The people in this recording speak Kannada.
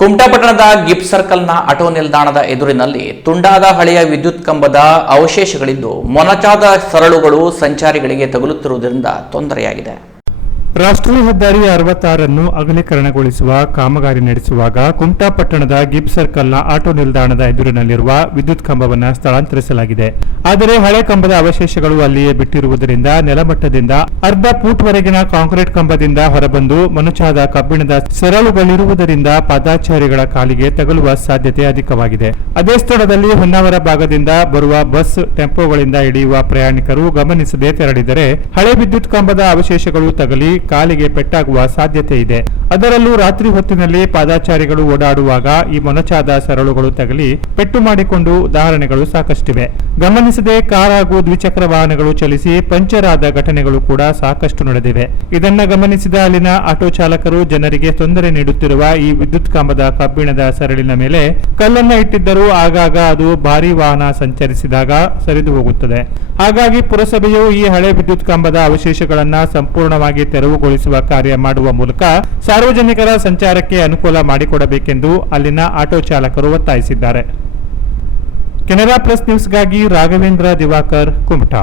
ಕುಮಟಾಪಟ್ಟಣದ ಗಿಪ್ ಸರ್ಕಲ್ನ ಆಟೋ ನಿಲ್ದಾಣದ ಎದುರಿನಲ್ಲಿ ತುಂಡಾದ ಹಳೆಯ ವಿದ್ಯುತ್ ಕಂಬದ ಅವಶೇಷಗಳಿದ್ದು ಮೊನಚಾದ ಸರಳುಗಳು ಸಂಚಾರಿಗಳಿಗೆ ತಗುಲುತ್ತಿರುವುದರಿಂದ ತೊಂದರೆಯಾಗಿದೆ. ರಾಷ್ಟ್ರೀಯ ಹೆದ್ದಾರಿ ಅರವತ್ತಾರನ್ನು ಅಗಲೀಕರಣಗೊಳಿಸುವ ಕಾಮಗಾರಿ ನಡೆಸುವಾಗ ಕುಮಟಾ ಪಟ್ಟಣದ ಗಿಬ್ ಸರ್ಕಲ್ನ ಆಟೋ ನಿಲ್ದಾಣದ ಎದುರಿನಲ್ಲಿರುವ ವಿದ್ಯುತ್ ಕಂಬವನ್ನು ಸ್ಥಳಾಂತರಿಸಲಾಗಿದೆ. ಆದರೆ ಹಳೆ ಕಂಬದ ಅವಶೇಷಗಳು ಅಲ್ಲಿಯೇ ಬಿಟ್ಟಿರುವುದರಿಂದ ನೆಲಮಟ್ಟದಿಂದ ಅರ್ಧ ಫೂಟ್ವರೆಗಿನ ಕಾಂಕ್ರೀಟ್ ಕಂಬದಿಂದ ಹೊರಬಂದು ಮನುಚಾದ ಕಬ್ಬಿಣದ ಸೆರಳುಗಳಿರುವುದರಿಂದ ಪಾದಾಚಾರಿಗಳ ಕಾಲಿಗೆ ತಗಲುವ ಸಾಧ್ಯತೆ ಅಧಿಕವಾಗಿದೆ. ಅದೇ ಸ್ಥಳದಲ್ಲಿ ಹೊನ್ನಾವರ ಭಾಗದಿಂದ ಬರುವ ಬಸ್ ಟೆಂಪೋಗಳಿಂದ ಇಳಿಯುವ ಪ್ರಯಾಣಿಕರು ಗಮನಿಸದೆ ತೆರಳಿದರೆ ಹಳೆ ವಿದ್ಯುತ್ ಕಂಬದ ಅವಶೇಷಗಳು ತಗಲಿ ಕಾಲಿಗೆ ಪೆಟ್ಟಾಗುವ ಸಾಧ್ಯತೆ ಇದೆ. ಅದರಲ್ಲೂ ರಾತ್ರಿ ಹೊತ್ತಿನಲ್ಲಿ ಪಾದಾಚಾರಿಗಳು ಓಡಾಡುವಾಗ ಈ ಮೊನಚಾದ ಸರಳುಗಳು ತಗಲಿ ಪೆಟ್ಟು ಮಾಡಿಕೊಂಡು ಉದಾಹರಣೆಗಳು ಸಾಕಷ್ಟಿವೆ. ಗಮನಿಸದೆ ಕಾರ್ ಹಾಗೂ ದ್ವಿಚಕ್ರ ವಾಹನಗಳು ಚಲಿಸಿ ಪಂಚರ್ ಆದ ಘಟನೆಗಳು ಕೂಡ ಸಾಕಷ್ಟು ನಡೆದಿವೆ. ಇದನ್ನ ಗಮನಿಸಿದ ಅಲ್ಲಿನ ಆಟೋ ಚಾಲಕರು ಜನರಿಗೆ ತೊಂದರೆ ನೀಡುತ್ತಿರುವ ಈ ವಿದ್ಯುತ್ ಕಂಬದ ಕಬ್ಬಿಣದ ಸರಳಿನ ಮೇಲೆ ಕಲ್ಲನ್ನ ಇಟ್ಟಿದ್ದರೂ ಆಗಾಗ ಅದು ಭಾರಿ ವಾಹನ ಸಂಚರಿಸಿದಾಗ ಸರಿದು ಹೋಗುತ್ತದೆ. ಹಾಗಾಗಿ ಪುರಸಭೆಯು ಈ ಹಳೆ ವಿದ್ಯುತ್ ಕಂಬದ ಅವಶೇಷಗಳನ್ನ ಸಂಪೂರ್ಣವಾಗಿ ತೆರವುಗೊಳಿಸುವ ಕಾರ್ಯ ಮಾಡುವ ಮೂಲಕ ಸಾರ್ವಜನಿಕರ ಸಂಚಾರಕ್ಕೆ ಅನುಕೂಲ ಮಾಡಿಕೊಡಬೇಕೆಂದು ಅಲ್ಲಿನ ಆಟೋ ಚಾಲಕರು ಒತ್ತಾಯಿಸಿದ್ದಾರೆ. ಕೆನರಾ ಪ್ಲಸ್ ನ್ಯೂಸ್ಗಾಗಿ ರಾಘವೇಂದ್ರ ದಿವಾಕರ್, ಕುಮಟಾ.